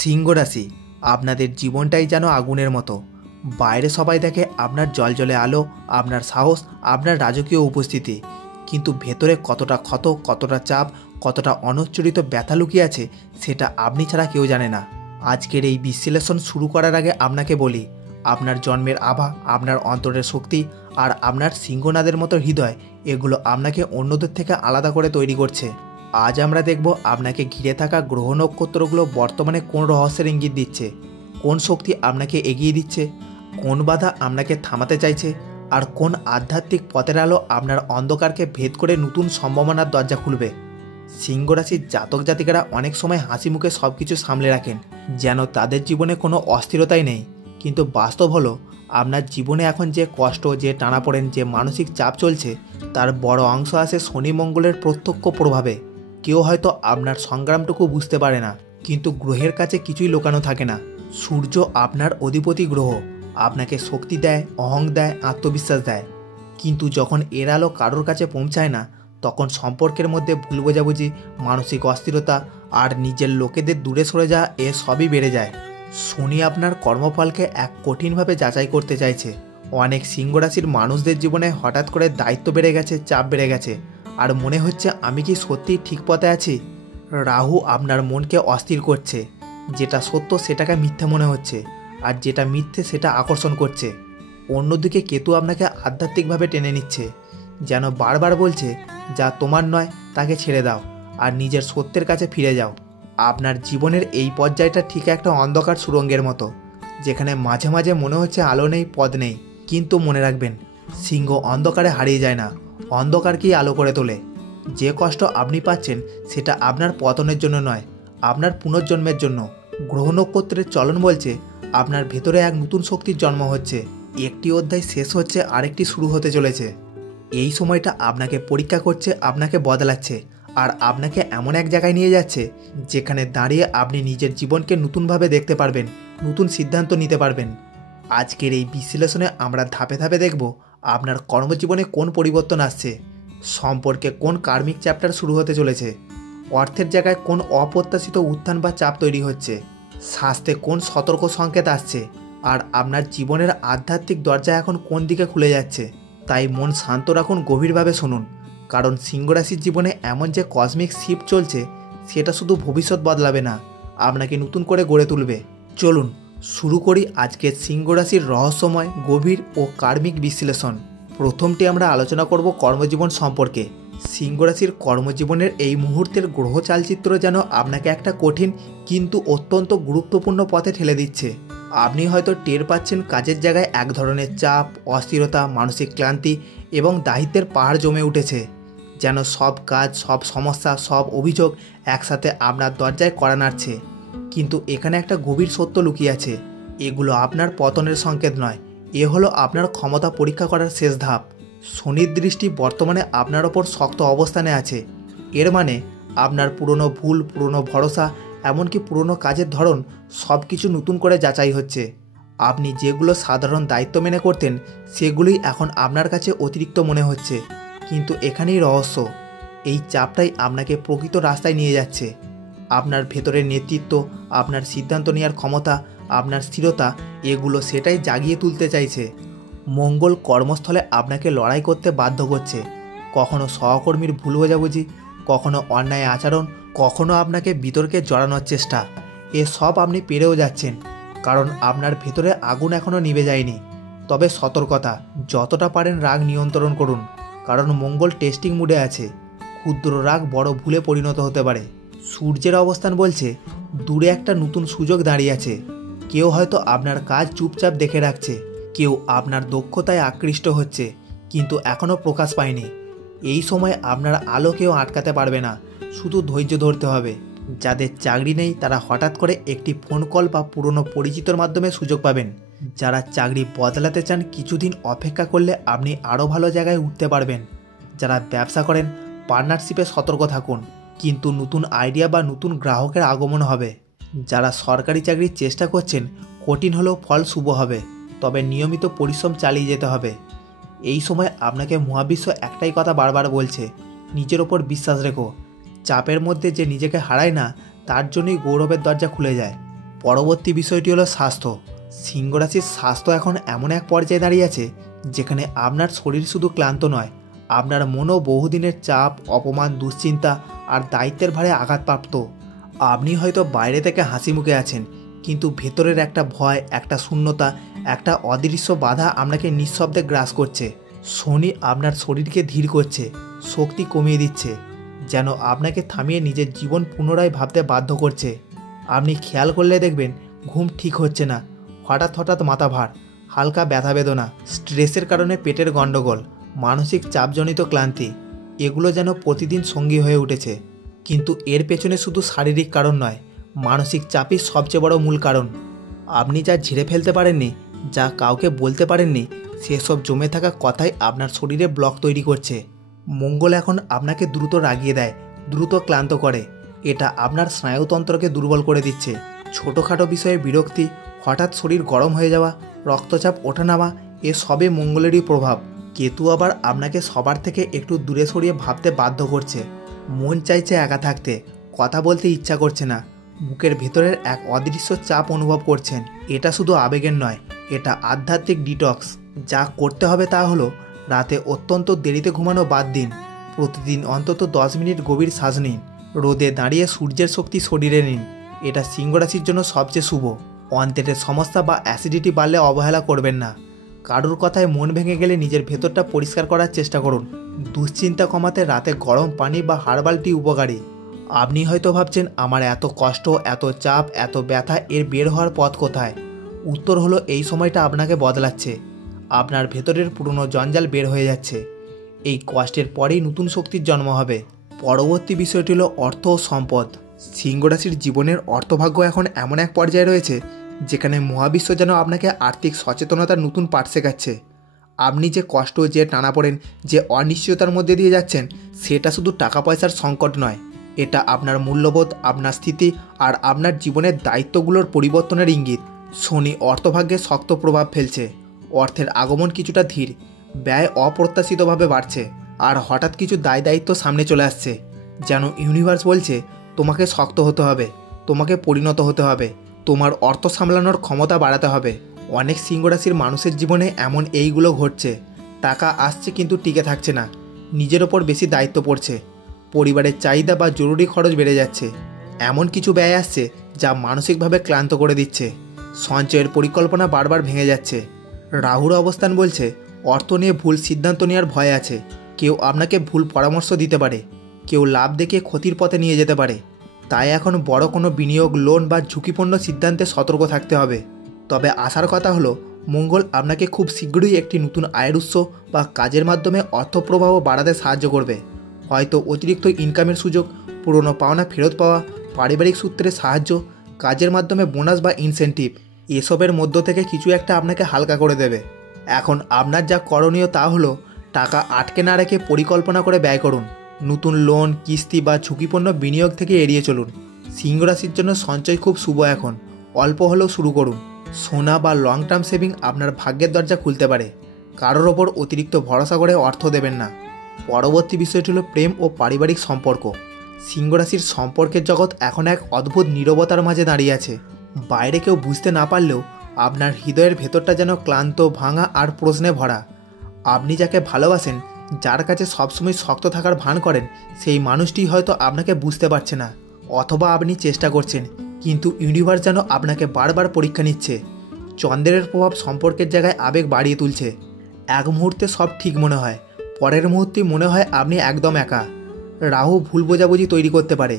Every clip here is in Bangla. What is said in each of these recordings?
সিংহ রাশি, আপনাদের জীবনটাই যেন আগুনের মতো। বাইরে সবাই দেখে আপনার জলজলে আলো, আপনার সাহস, আপনার রাজকীয় উপস্থিতি, কিন্তু ভেতরে কতটা ক্ষত, কতটা চাপ, কতটা অনুচ্চারিত ব্যথা লুকিয়ে আছে সেটা আপনি ছাড়া কেউ জানে না। আজকের এই বিশ্লেষণ শুরু করার আগে আপনাকে বলি, আপনার জন্মের আভা, আপনার অন্তরের শক্তি আর আপনার সিংহনাদের মতো হৃদয়, এগুলো আপনাকে অন্যদের থেকে আলাদা করে তৈরি করছে। আজ আমরা দেখব আপনাকে ঘিরে থাকা গ্রহ নক্ষত্রগুলো বর্তমানে কোন রহস্যের ইঙ্গিত দিচ্ছে, কোন শক্তি আপনাকে এগিয়ে দিচ্ছে, কোন বাধা আপনাকে থামাতে চাইছে, আর কোন আধ্যাত্মিক পথের আলো আপনার অন্ধকারকে ভেদ করে নতুন সম্ভাবনার দরজা খুলবে। সিংহ রাশির জাতক জাতিকারা অনেক সময় হাসি মুখে সব কিছু সামলে রাখেন, যেন তাদের জীবনে কোনো অস্থিরতাই নেই, কিন্তু বাস্তব হলো আপনার জীবনে এখন যে কষ্ট, যে টানাপোড়েন, যে মানসিক চাপ চলছে, তার বড় অংশ আসে শনি মঙ্গলের প্রত্যক্ষ প্রভাবে। কেউ হয়তো আপনার সংগ্রামটুকু বুঝতে পারে না, কিন্তু গ্রহের কাছে কিছুই লুকানো থাকে না। সূর্য আপনার অধিপতি গ্রহ, আপনাকে শক্তি দেয়, অহং দেয়, আত্মবিশ্বাস দেয়, কিন্তু যখন এর আলো কারোর কাছে পৌঁছায় না, তখন সম্পর্কের মধ্যে ভুল বোঝাবুঝি, মানসিক অস্থিরতা আর নিজের লোকেদের দূরে সরে যাওয়া, এ সবই বেড়ে যায়। শনি আপনার কর্মফলকে এক কঠিনভাবে যাচাই করতে চাইছে। অনেক সিংহ রাশির মানুষদের জীবনে হঠাৎ করে দায়িত্ব বেড়ে গেছে, চাপ বেড়ে গেছে, আর মনে হচ্ছে আমি কি সত্যি ঠিক পথে আছি। রাহু আপনার মনকে অস্থির করছে, যেটা সত্য সেটাকে মিথ্যে মনে হচ্ছে, আর যেটা মিথ্যে সেটা আকর্ষণ করছে। অন্যদিকে কেতু আপনাকে আধ্যাত্মিকভাবে টেনে নিচ্ছে, যেন বারবার বলছে যা তোমার নয় তাকে ছেড়ে দাও আর নিজের সত্যের কাছে ফিরে যাও। আপনার জীবনের এই পর্যায়টা ঠিক একটা অন্ধকার সুড়ঙ্গের মতো, যেখানে মাঝে মাঝে মনে হচ্ছে আলো নেই, পথ নেই, কিন্তু মনে রাখবেন, সিংহ অন্ধকারে হারিয়ে যায় না, অন্ধকারকেই আলো করে তোলে। যে কষ্ট আপনি পাচ্ছেন সেটা আপনার পতনের জন্য নয়, আপনার পুনর্জন্মের জন্য। গ্রহ নক্ষত্রের চলন বলছে আপনার ভেতরে এক নতুন শক্তির জন্ম হচ্ছে, একটি অধ্যায় শেষ হচ্ছে, আরেকটি শুরু হতে চলেছে। এই সময়টা আপনাকে পরীক্ষা করছে, আপনাকে বদলাচ্ছে, আর আপনাকে এমন এক জায়গায় নিয়ে যাচ্ছে যেখানে দাঁড়িয়ে আপনি নিজের জীবনকে নতুনভাবে দেখতে পারবেন, নতুন সিদ্ধান্ত নিতে পারবেন। আজকের এই বিশ্লেষণে আমরা ধাপে ধাপে দেখব আপনার কর্মজীবনে কোন পরিবর্তন আসছে, সম্পর্কে কোন কার্মিক চ্যাপ্টার শুরু হতে চলেছে, অর্থের জায়গায় কোন অপ্রত্যাশিত উত্থান বা চাপ তৈরি হচ্ছে, স্বাস্থ্যে কোন সতর্ক সংকেত আসছে, আর আপনার জীবনের আধ্যাত্মিক দরজা এখন কোন দিকে খুলে যাচ্ছে। তাই মন শান্ত রাখুন, গভীরভাবে শুনুন, কারণ সিংহ রাশির জীবনে এমন যে কসমিক শিফট চলছে, সেটা শুধু ভবিষ্যৎ বদলাবে না, আপনাকে নতুন করে গড়ে তুলবে। চলুন শুরু করি আজকের সিংহ রাশির রহস্যময়, গভীর ও কার্মিক বিশ্লেষণ। প্রথমটি আমরা আলোচনা করব কর্মজীবন সম্পর্কে। সিংহ রাশির কর্মজীবনের এই মুহূর্তের গ্রহ চালচিত্র যেন আপনাকে একটা কঠিন কিন্তু অত্যন্ত গুরুত্বপূর্ণ পথে ঠেলে দিচ্ছে। আপনি হয়তো টের পাচ্ছেন কাজের জায়গায় এক ধরনের চাপ, অস্থিরতা, মানসিক ক্লান্তি এবং দায়িত্বের পাহাড় জমে উঠেছে, যেন সব কাজ, সব সমস্যা, সব অভিযোগ একসাথে আপনার দরজায় কড়া নাড়ছে। কিন্তু এখানে একটা গভীর সত্য লুকিয়ে আছে, এগুলো আপনার পতনের সংকেত নয়, এ হলো আপনার ক্ষমতা পরীক্ষা করার শেষ ধাপ। শনির দৃষ্টি বর্তমানে আপনার ওপর শক্ত অবস্থানে আছে, এর মানে আপনার পুরনো ভুল, পুরনো ভরসা, এমনকি পুরনো কাজের ধরন সব কিছু নতুন করে যাচাই হচ্ছে। আপনি যেগুলো সাধারণ দায়িত্ব মেনে করতেন সেগুলোই এখন আপনার কাছে অতিরিক্ত মনে হচ্ছে, কিন্তু এখানেই রহস্য, এই চাপটাই আপনাকে প্রকৃত রাস্তায় নিয়ে যাচ্ছে। আপনার ভেতরের নেতৃত্ব, আপনার সিদ্ধান্ত নেওয়ার ক্ষমতা, আপনার স্থিরতা, এগুলো সেটাই জাগিয়ে তুলতে চাইছে। মঙ্গল কর্মস্থলে আপনাকে লড়াই করতে বাধ্য করছে, কখনো সহকর্মীর ভুল বোঝাবুঝি, কখনো অন্যায় আচরণ, কখনো আপনাকে বিতর্কে জড়ানোর চেষ্টা। এ সব আপনি পেরেও যাচ্ছেন, কারণ আপনার ভেতরে আগুন এখনও নিভে যায়নি। তবে সতর্কতা, যতটা পারেন রাগ নিয়ন্ত্রণ করুন, কারণ মঙ্গল টেস্টিং মুডে আছে। ক্ষুদ্র রাগ বড় ভুলে পরিণত হতে পারে। সূর্যের অবস্থান বলছে দূরে একটা নতুন সুযোগ দাঁড়িয়ে আছে। কেউ হয়তো আপনার কাজ চুপচাপ দেখে রাখছে, কেউ আপনার দক্ষতায় আকৃষ্ট হচ্ছে, কিন্তু এখনও প্রকাশ পায়নি। এই সময় আপনার আলো কেউ আটকাতে পারবে না, শুধু ধৈর্য ধরতে হবে। যাদের চাকরি নেই তারা হঠাৎ করে একটি ফোন কল বা পুরনো পরিচিতর মাধ্যমে সুযোগ পাবেন। যারা চাকরি বদলাতে চান, কিছুদিন অপেক্ষা করলে আপনি আরও ভালো জায়গায় উঠতে পারবেন। যারা ব্যবসা করেন, পার্টনারশিপে সতর্ক থাকুন, কিন্তু নতুন আইডিয়া বা নতুন গ্রাহকের আগমন হবে। যারা সরকারি চাকরির চেষ্টা করছেন, কঠিন হলেও ফল শুভ হবে, তবে নিয়মিত পরিশ্রম চালিয়ে যেতে হবে। এই সময় আপনাকে মহাবিশ্ব একটাই কথা বারবার বলছে, নিজের ওপর বিশ্বাস রেখো। চাপের মধ্যে যে নিজেকে হারায় না, তার জন্যই গৌরবের দরজা খুলে যায়। পরবর্তী বিষয়টি হলো স্বাস্থ্য। সিংহ রাশির স্বাস্থ্য এখন এমন এক পর্যায়ে দাঁড়িয়ে আছে যেখানে আপনার শরীর শুধু ক্লান্ত নয়, আপনার মনও বহুদিনের চাপ, অপমান, দুশ্চিন্তা আর দায়িত্বের ভারে আঘাতপ্রাপ্ত। আপনি হয়তো বাইরে থেকে হাসি মুখে আছেন, কিন্তু ভেতরের একটা ভয়, একটা শূন্যতা, একটা অদৃশ্য বাধা আপনাকে নিঃশব্দে গ্রাস করছে। শনি আপনার শরীরকে ধীর করছে, শক্তি কমিয়ে দিচ্ছে, যেন আপনাকে থামিয়ে নিজের জীবন পুনরায় ভাবতে বাধ্য করছে। আপনি খেয়াল করলে দেখবেন ঘুম ঠিক হচ্ছে না, হঠাৎ হঠাৎ মাথা ভার, হালকা ব্যথা বেদনা, স্ট্রেসের কারণে পেটের গণ্ডগোল, মানসিক চাপজনিত ক্লান্তি, এগুলো যেন প্রতিদিন সঙ্গী হয়ে উঠেছে। কিন্তু এর পেছনে শুধু শারীরিক কারণ নয়, মানসিক চাপই সবচেয়ে বড় মূল কারণ। আপনি যা ঝেড়ে ফেলতে পারেননি, যা কাউকে বলতে পারেননি, সেসব জমে থাকা কথাই আপনার শরীরে ব্লক তৈরি করছে। মঙ্গল এখন আপনাকে দ্রুত রাগিয়ে দেয়, দ্রুত ক্লান্ত করে। এটা আপনার স্নায়ুতন্ত্রকে দুর্বল করে দিচ্ছে। ছোটোখাটো বিষয়ে বিরক্তি, হঠাৎ শরীর গরম হয়ে যাওয়া, রক্তচাপ ওঠানামা, এ সবে মঙ্গলেরই প্রভাব। কেতু আবার আপনাকে সবার থেকে একটু দূরে সরিয়ে ভাবতে বাধ্য করছে। মন চাইছে একা থাকতে, কথা বলতে ইচ্ছা করছে না, বুকের ভেতরের এক অদৃশ্য চাপ অনুভব করছেন। এটা শুধু আবেগের নয়, এটা আধ্যাত্মিক ডিটক্স। যা করতে হবে তা হলো রাতে অত্যন্ত দেরিতে ঘুমানো বাদ দিন। প্রতিদিন অন্তত 10 মিনিট গভীর শ্বাস নিন, রোদে দাঁড়িয়ে সূর্যের শক্তি শরীরে নিন। এটা সিংহ রাশির জন্য সবচেয়ে শুভ। অন্ত্রের সমস্যা বা অ্যাসিডিটি বাড়লে অবহেলা করবেন না। কারোর কথায় মন ভেঙে গেলে নিজের ভেতরটা পরিষ্কার করার চেষ্টা করুন। দুশ্চিন্তা কমাতে রাতে গরম পানি বা হার্বাল টি উপকারী। আপনি হয়তো ভাবছেন, আমার এত কষ্ট, এত চাপ, এত ব্যথা, এর বের হওয়ার পথ কোথায়? উত্তর হলো এই সময়টা আপনাকে বদলাচ্ছে। আপনার ভেতরের পুরনো জঞ্জাল বের হয়ে যাচ্ছে। এই কষ্টের পরেই নতুন শক্তির জন্ম হবে। পরবর্তী বিষয়টি হলো অর্থ ও সম্পদ। সিংহ রাশির জীবনের অর্থভাগ্য এখন এমন এক পর্যায়ে রয়েছে যেখানে মহাবিশ্ব যেন আপনাকে আর্থিক সচেতনতার নতুন পাঠ শেখাচ্ছে। আপনি যে কষ্ট, যে টানাপোড়েন, যে অনিশ্চয়তার মধ্যে দিয়ে যাচ্ছেন, সেটা শুধু টাকা পয়সার সংকট নয়, এটা আপনার মূল্যবোধ, আপনার স্থিতি আর আপনার জীবনের দায়িত্বগুলোর পরিবর্তনের ইঙ্গিত। শনি অর্থভাগ্যে শক্ত প্রভাব ফেলছে। অর্থের আগমন কিছুটা ধীর, ব্যয় অপ্রত্যাশিতভাবে বাড়ছে, আর হঠাৎ কিছু দায় দায়িত্ব সামনে চলে আসছে। যেন ইউনিভার্স বলছে, তোমাকে শক্ত হতে হবে, তোমাকে পরিণত হতে হবে, তোমার অর্থ সামলানোর ক্ষমতা বাড়াতে হবে। অনেক সিংহ রাশির মানুষের জীবনে এমন এইগুলো ঘটছে। টাকা আসছে কিন্তু টিকে থাকছে না, নিজের ওপর বেশি দায়িত্ব পড়ছে, পরিবারের চাহিদা বা জরুরি খরচ বেড়ে যাচ্ছে, এমন কিছু ব্যয় আসছে যা মানসিকভাবে ক্লান্ত করে দিচ্ছে। সঞ্চয়ের পরিকল্পনা বারবার ভেঙে যাচ্ছে। রাহুর অবস্থান বলছে, অর্থ নিয়ে ভুল সিদ্ধান্ত নেওয়ার ভয় আছে। কেউ আপনাকে ভুল পরামর্শ দিতে পারে, কেউ লাভ দেখিয়ে ক্ষতির পথে নিয়ে যেতে পারে। তাই এখন বড় কোনো বিনিয়োগ, লোন বা ঝুঁকিপূর্ণ সিদ্ধান্তে সতর্ক থাকতে হবে। তবে আসার কথা হলো, মঙ্গল আপনাকে খুব শীঘ্রই একটি নতুন আয়ের উৎস বা কাজের মাধ্যমে অর্থপ্রবাহ বাড়াতে সাহায্য করবে। হয়তো অতিরিক্ত ইনকামের সুযোগ, পুরনো পাওনা ফেরত পাওয়া, পারিবারিক সূত্রে সাহায্য, কাজের মাধ্যমে বোনাস বা ইনসেন্টিভ, এসবের মধ্য থেকে কিছু একটা আপনাকে হালকা করে দেবে। এখন আপনার যা করণীয় তা হলো, টাকা আটকে না রেখে পরিকল্পনা করে ব্যয় করুন। নতুন লোন, কিস্তি বা ঝুঁকিপূর্ণ বিনিয়োগ থেকে এড়িয়ে চলুন। সিংহ রাশির জন্য সঞ্চয় খুব শুভ। এখন অল্প হলেও শুরু করুন। সোনা বা লং টার্ম সেভিং আপনার ভাগ্যের দরজা খুলতে পারে। কারোর ওপর অতিরিক্ত ভরসা করে অর্থ দেবেন না। পরবর্তী বিষয়টি হলো প্রেম ও পারিবারিক সম্পর্ক। সিংহ রাশির সম্পর্কের জগৎ এখন এক অদ্ভুত নীরবতার মাঝে দাঁড়িয়ে আছে। বাইরে কেউ বুঝতে না পারলেও আপনার হৃদয়ের ভেতরটা যেন ক্লান্ত, ভাঙা আর প্রশ্নে ভরা। আপনি যাকে ভালোবাসেন, যার কাছে সবসময় শক্ত থাকার ভান করেন, সেই মানুষটি হয়তো আপনাকে বুঝতে পারছে না, অথবা আপনি চেষ্টা করছেন, কিন্তু ইউনিভার্স যেন আপনাকে বারবার পরীক্ষা নিচ্ছে। চন্দ্রের প্রভাব সম্পর্কের জায়গায় আবেগ বাড়িয়ে তুলছে। এক মুহূর্তে সব ঠিক মনে হয়, পরের মুহূর্তেই মনে হয় আপনি একদম একা। রাহু ভুল বোঝাবুঝি তৈরি করতে পারে,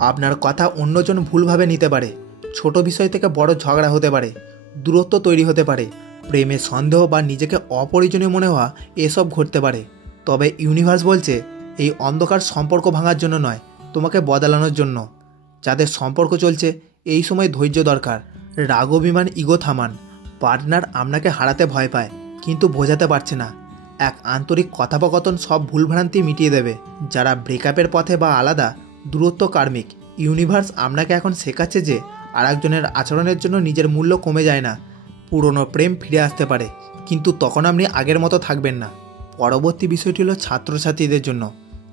আপনার কথা অন্যজন ভুলভাবে নিতে পারে, ছোট বিষয় থেকে বড় ঝগড়া হতে পারে, দূরত্ব তৈরি হতে পারে, প্রেমে সন্দেহ বা নিজেকে অপরিজনীয় মনে হওয়া, এসব ঘটতে পারে। তবে ইউনিভার্স বলছে, এই অন্ধকার সম্পর্ক ভাঙার জন্য নয়, তোমাকে বদলানোর জন্য। যাদের সম্পর্ক চলছে, এই সময় ধৈর্য দরকার। রাগ, অভিমান, ইগো থামান। পার্টনার আপনাকে হারাতে ভয় পায়, কিন্তু বোঝাতে পারছে না। এক আন্তরিক কথোপকথন সব ভুলভ্রান্তি মিটিয়ে দেবে। যারা ব্রেকআপের পথে বা আলাদা, দূরত্ব কার্মিক। ইউনিভার্স আপনাকে এখন শেখাচ্ছে যে আরেকজনের আচরণের জন্য নিজের মূল্য কমে যায় না। পুরনো প্রেম ফিরে আসতে পারে, কিন্তু তখন আপনি আগের মতো থাকবেন না। পরবর্তী বিষয়টি হলো ছাত্রছাত্রীদের জন্য।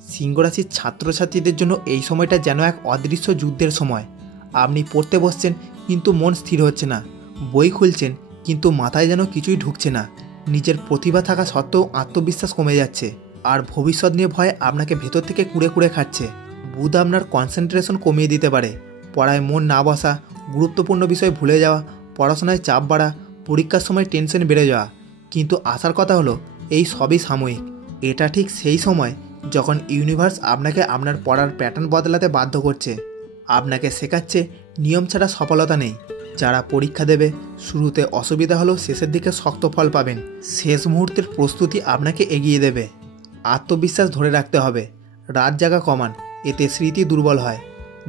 সিংহ রাশির ছাত্রছাত্রীদের জন্য এই সময়টা যেন এক অদৃশ্য যুদ্ধের সময়। আপনি পড়তে বসছেন, কিন্তু মন স্থির হচ্ছে না। বই খুলছেন কিন্তু মাথায় যেন কিছুই ঢুকছে না। নিজের প্রতিভা থাকা সত্ত্বেও আত্মবিশ্বাস কমে যাচ্ছে, আর ভবিষ্যৎ নিয়ে ভয় আপনাকে ভেতর থেকে কুড়ে কুড়ে খাচ্ছে। বুধ আপনার কনসেন্ট্রেশন কমিয়ে দিতে পারে। পড়ায় মন না বসা, গুরুত্বপূর্ণ বিষয় ভুলে যাওয়া, পড়াশোনায় চাপ বাড়া, পরীক্ষার সময় টেনশন বেড়ে যাওয়া। কিন্তু আসার কথা হলো, এই সবই সাময়িক। এটা ঠিক সেই সময় যখন ইউনিভার্স আপনাকে আপনার পড়ার প্যাটার্ন বদলাতে বাধ্য করছে। আপনাকে শেখাচ্ছে নিয়ম ছাড়া সফলতা নেই। যারা পরীক্ষা দেবে, শুরুতে অসুবিধা হলেও শেষের দিকে শক্ত ফল পাবেন। শেষ মুহূর্তের প্রস্তুতি আপনাকে এগিয়ে দেবে। আত্মবিশ্বাস ধরে রাখতে হবে। রাত জাগা কমান, এতে স্মৃতি দুর্বল হয়।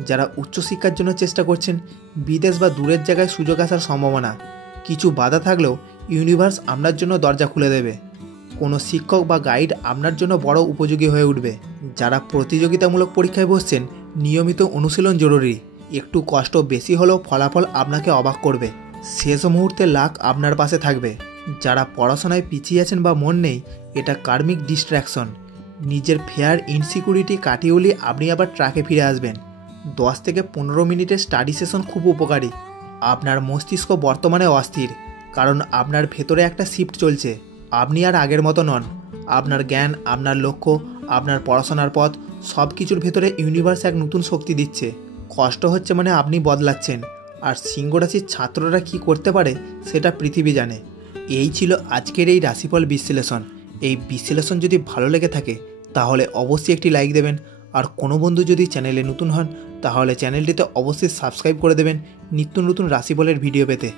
যারা উচ্চশিক্ষার জন্য চেষ্টা করছেন, বিদেশ বা দূরের জায়গায় সুযোগ আসার সম্ভাবনা। কিছু বাধা থাকলেও ইউনিভার্স আপনার জন্য দরজা খুলে দেবে। কোনো শিক্ষক বা গাইড আপনার জন্য বড় উপযোগী হয়ে উঠবে। যারা প্রতিযোগিতামূলক পরীক্ষায় বসছেন, নিয়মিত অনুশীলন জরুরি। একটু কষ্ট বেশি হলেও ফলাফল আপনাকে অবাক করবে। শেষ মুহূর্তে লাক আপনার পাশে থাকবে। যারা পড়াশোনায় পিছিয়ে আছেন বা মন নেই, এটা কার্মিক ডিস্ট্র্যাকশন। নিজের ফেয়ার ইনসিকিউরিটি কাটিয়ে উলিয়ে আপনি আবার ট্র্যাকে ফিরে আসবেন। 10 থেকে 15 মিনিটের স্টাডি সেশন খুব উপকারী। আপনার মস্তিষ্ক বর্তমানে অস্থির, কারণ আপনার ভেতরে একটা শিফট চলছে। আপনি আর আগের মতো নন। আপনার জ্ঞান, আপনার লক্ষ্য, আপনার পড়াশোনার পথ, সব কিছুর ভেতরে ইউনিভার্স এক নতুন শক্তি দিচ্ছে। কষ্ট হচ্ছে মানে আপনি বদলাচ্ছেন। আর সিংহ রাশির ছাত্ররা কী করতে পারে সেটা পৃথিবী জানে। এই ছিল আজকের এই রাশিফল বিশ্লেষণ। এই বিশ্লেষণ যদি ভালো লেগে থাকে তাহলে অবশ্যই একটি লাইক দেবেন। আর কোনো বন্ধু যদি চ্যানেলে নতুন হন তাহলে চ্যানেলটিতে অবশ্যই সাবস্ক্রাইব করে দেবেন নিত্য নতুন রাশিফলের ভিডিও পেতে।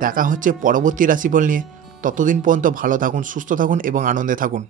দেখা হচ্ছে পরবর্তী রাশিফল নিয়ে। ততদিন পর্যন্ত ভালো থাকুন, সুস্থ থাকুন এবং আনন্দে থাকুন।